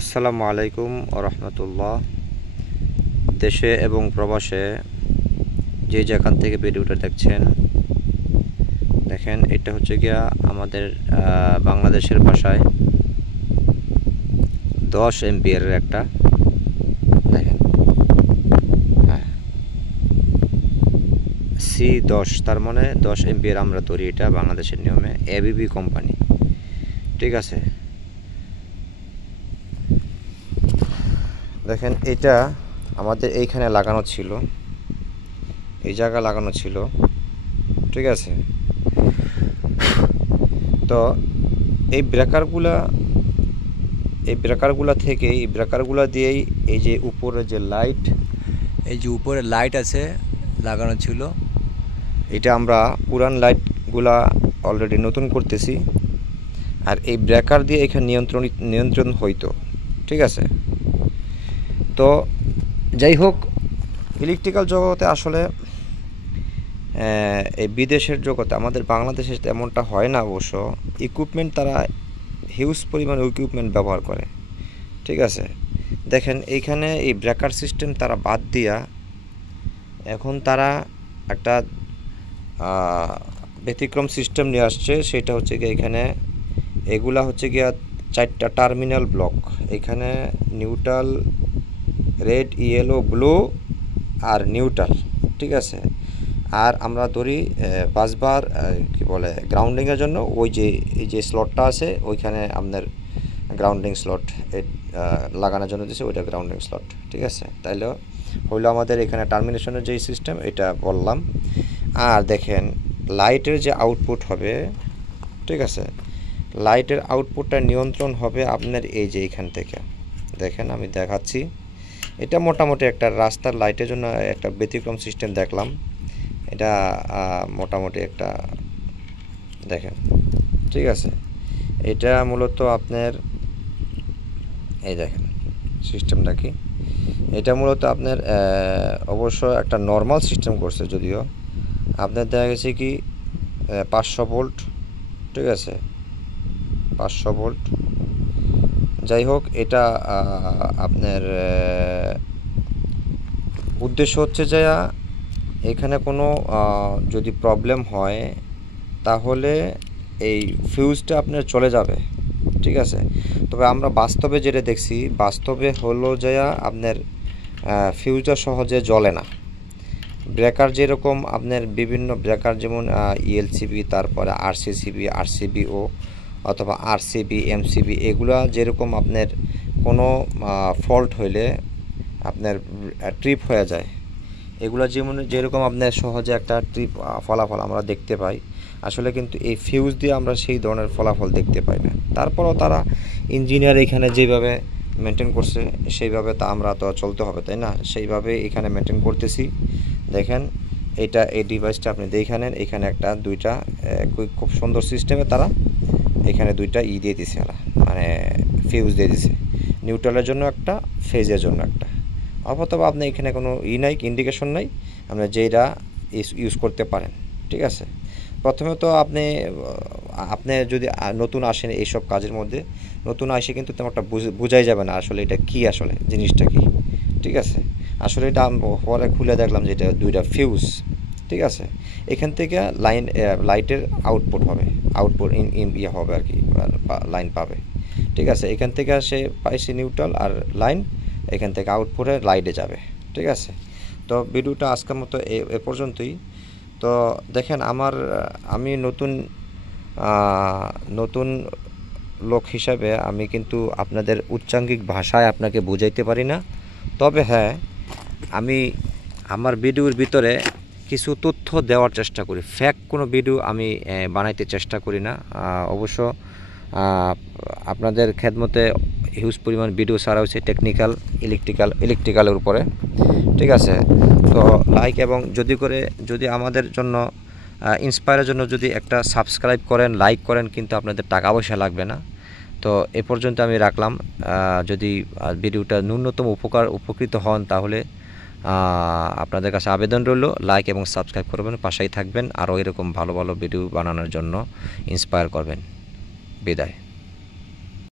আসসালামু আলাইকুম রহমতুল্লাহ। দেশে এবং প্রবাসে যে যেখান থেকে ভিডিওটা দেখছেন, দেখেন এটা হচ্ছে গিয়া আমাদের বাংলাদেশের ভাষায় 10 এমপিয়ারের একটা, দেখেন, হ্যাঁ, C10, তার মানে 10 এমপিয়ার আমরা ধরি, এটা বাংলাদেশের নিয়মে এবিবি কোম্পানি। ঠিক আছে, দেখেন এটা আমাদের এইখানে লাগানো ছিল, এই জায়গা লাগানো ছিল। ঠিক আছে, তো এই ব্রেকারগুলা থেকে, এই ব্রেকারগুলা দিয়েই এই যে উপরে যে লাইট, এই যে উপরে লাইট আছে লাগানো ছিল, এটা আমরা পুরান লাইটগুলা অলরেডি নতুন করতেছি। আর এই ব্রেকার দিয়ে এখানে নিয়ন্ত্রণ হইতো। ঠিক আছে, তো যাই হোক, ইলেকট্রিক্যাল জগতে আসলে এই বিদেশের জগতে, আমাদের বাংলাদেশে তেমনটা হয় না অবশ্য। ইকুইপমেন্ট তারা হিউজ পরিমাণ ইকুইপমেন্ট ব্যবহার করে। ঠিক আছে, দেখেন এইখানে এই ব্রেকার সিস্টেম তারা বাদ দিয়া এখন তারা একটা ব্যতিক্রম সিস্টেম নিয়ে আসছে। সেটা হচ্ছে গিয়ে এখানে এগুলা হচ্ছে গিয়া 4টা টার্মিনাল ব্লক, এখানে নিউট্রাল, রেড, ইয়েলো, ব্লু আর নিউট্রাল। ঠিক আছে, আর আমরা ধরি বাসবার কি বলে গ্রাউন্ডিংয়ের জন্য ওই যে এই যে স্লটটা আছে, ওইখানে আপনার গ্রাউন্ডিং স্লট লাগানোর জন্য দিয়েছে, ওইটা গ্রাউন্ডিং স্লট। ঠিক আছে, তাইলে হইলো আমাদের এখানে টার্মিনেশনের যে সিস্টেম, এটা বললাম। আর দেখেন লাইটের যে আউটপুট হবে, ঠিক আছে, লাইটের আউটপুটটা নিয়ন্ত্রণ হবে আপনার এই যে এইখান থেকে। দেখেন আমি দেখাচ্ছি, এটা মোটামুটি একটা রাস্তার লাইটের জন্য একটা ব্যতিক্রম সিস্টেম দেখলাম। এটা মোটামুটি একটা, দেখেন, ঠিক আছে, এটা মূলত আপনার এই দেখেন সিস্টেমটা কি, এটা মূলত আপনার অবশ্য একটা নর্মাল সিস্টেম করছে, যদিও আপনার দেখা গেছে কি 500 ভোল্ট। ঠিক আছে, 500 ভোল্ট। যাই হোক, এটা আপনার উদ্দেশ্য হচ্ছে যে এখানে কোনো যদি প্রবলেম হয় তাহলে এই ফিউজটা আপনার চলে যাবে। ঠিক আছে, তবে আমরা বাস্তবে যেটা দেখছি, বাস্তবে হলো যে আপনার ফিউজটা সহজে জ্বলে না। ব্রেকার যেরকম আপনার বিভিন্ন ব্রেকার, যেমন ইএলসিবি, তারপরে আরসিসিবি, আরসিবিও অথবা আরসিবি, এমসিবি, এগুলা যেরকম আপনার কোনো ফল্ট হইলে আপনার ট্রিপ হয়ে যায়, এগুলো যেরকম আপনার সহজে একটা ট্রিপ ফলাফল আমরা দেখতে পাই, আসলে কিন্তু এই ফিউজ দিয়ে আমরা সেই ধরনের ফলাফল দেখতে পাই না। তারপরও তারা ইঞ্জিনিয়ার এখানে যেভাবে মেনটেন করছে সেইভাবে তা আমরা তো চলতে হবে, তাই না? সেইভাবে এখানে মেনটেন করতেছি। দেখেন এটা, এই ডিভাইসটা আপনি দেখে নেন, এখানে একটা দুইটা খুব সুন্দর সিস্টেমে তারা এখানে দুইটা দিয়ে দিছে, মানে ফিউজ দিয়ে দিছে, নিউট্রালের জন্য একটা, ফেজের জন্য একটা। অথবা আপনি এখানে কোনো নাই, ইন্ডিকেশন নাই, আপনি যেটা ইউজ করতে পারেন। ঠিক আছে, প্রথমে তো আপনি যদি নতুন আসেন এইসব কাজের মধ্যে, নতুন আসে কিন্তু তেমন একটা বোঝাই যাবে না আসলে এটা কি, আসলে জিনিসটা কি। ঠিক আছে, আসলে এটা পরে খুলে দেখলাম যে এটা দুইটা ফিউজ। ঠিক আছে, এখান থেকে লাইটের আউটপুট হবে, আউটপুট ইয়ে হবে আর কি, লাইন পাবে। ঠিক আছে, এখান থেকে সে পাইছে নিউট্রাল আর লাইন, এখান থেকে আউটপুটে লাইটে যাবে। ঠিক আছে, তো ভিডিওটা আজকের মতো এ পর্যন্তই। তো দেখেন আমি নতুন লোক হিসাবে আমি কিন্তু আপনাদের উচ্চাঙ্গিক ভাষায় আপনাকে বুঝাইতে পারি না। তবে হ্যাঁ, আমি আমার ভিডিওর ভিতরে কিছু তথ্য দেওয়ার চেষ্টা করি, ফ্যাক্ট কোনো ভিডিও আমি বানাইতে চেষ্টা করি না। অবশ্য আপনাদের খেদমতে হিউজ পরিমাণ ভিডিও ছাড়া হচ্ছে টেকনিক্যাল, ইলেকট্রিক্যালের উপরে। ঠিক আছে, তো লাইক এবং যদি আমাদের জন্য ইন্সপায়ারের জন্য যদি একটা সাবস্ক্রাইব করেন, লাইক করেন, কিন্তু আপনাদের টাকা পয়সা লাগবে না। তো এ পর্যন্ত আমি রাখলাম। যদি ভিডিওটা ন্যূনতম উপকৃত হন, তাহলে আপনাদের কাছে আবেদন রইল, লাইক এবং সাবস্ক্রাইব করবেন, পাশেই থাকবেন, আরও এরকম ভালো ভালো ভিডিও বানানোর জন্য ইন্সপায়ার করবেন। বিদায়।